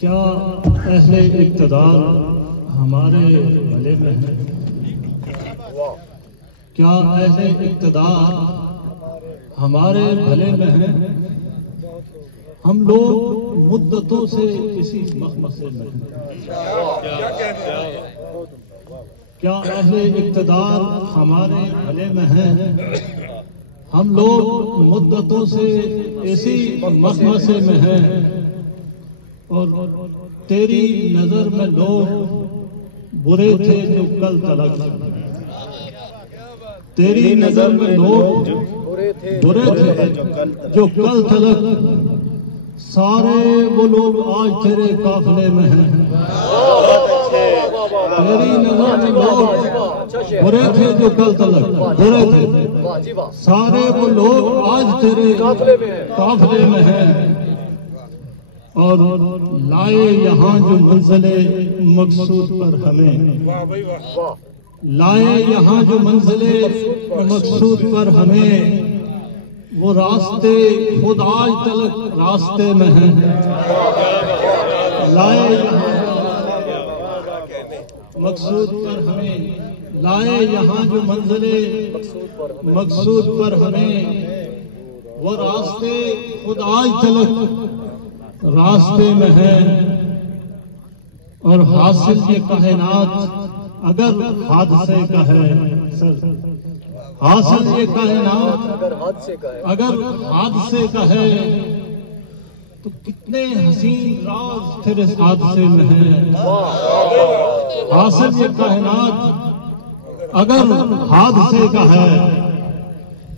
क्या अहले इक़्तिदार हमारे भले में है? क्या अहले इक़्तिदार हमारे भले में है? हम लोग मुद्दतों से इसी मखमसे में हैं। क्या अहले इक़्तिदार हमारे भले में है? हम लोग मुद्दतों से इसी मखमसे में हैं और तेरी नजर में लोग बुरे थे जो कल तलक, तेरी नजर में लोग बुरे थे जो कल तलक, सारे वो लोग आज तेरे काफिले में हैं। तेरी नजर में लोग बुरे थे जो कल तलक बुरे थे, सारे वो लोग आज तेरे काफिले में हैं। और लाए यहाँ जो मंजिले मकसूद पर हमें, लाए यहाँ जो मंजिले मकसूद पर हमें, वो रास्ते खुद आज तलक रास्ते में हैं। लाए यहाँ मकसूद पर हमें, लाए यहाँ जो मंजिले मकसूद पर हमें, वो रास्ते खुद आज तलक रास्ते में है। और हासिल ये कायनात अगर हादसे का है सर, हासिल ये कायनात अगर हादसे का है, तो कितने हसीन राज तेरे हादसे में है। हासिल ये कायनात अगर हादसे का है,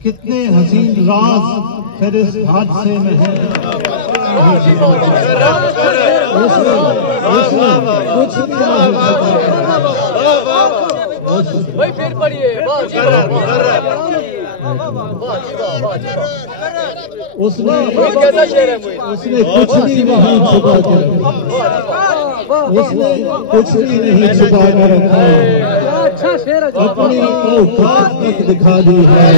कितने हसीन राज तेरे हादसे में है। भाई फिर पढ़िए। उसने कैसा शेर है? उसने कुछ भी नहीं छुपा के रखा, उसने कुछ भी नहीं छुपा के रखा, अच्छा शेर है। अपनी औकात तक दिखा दी है।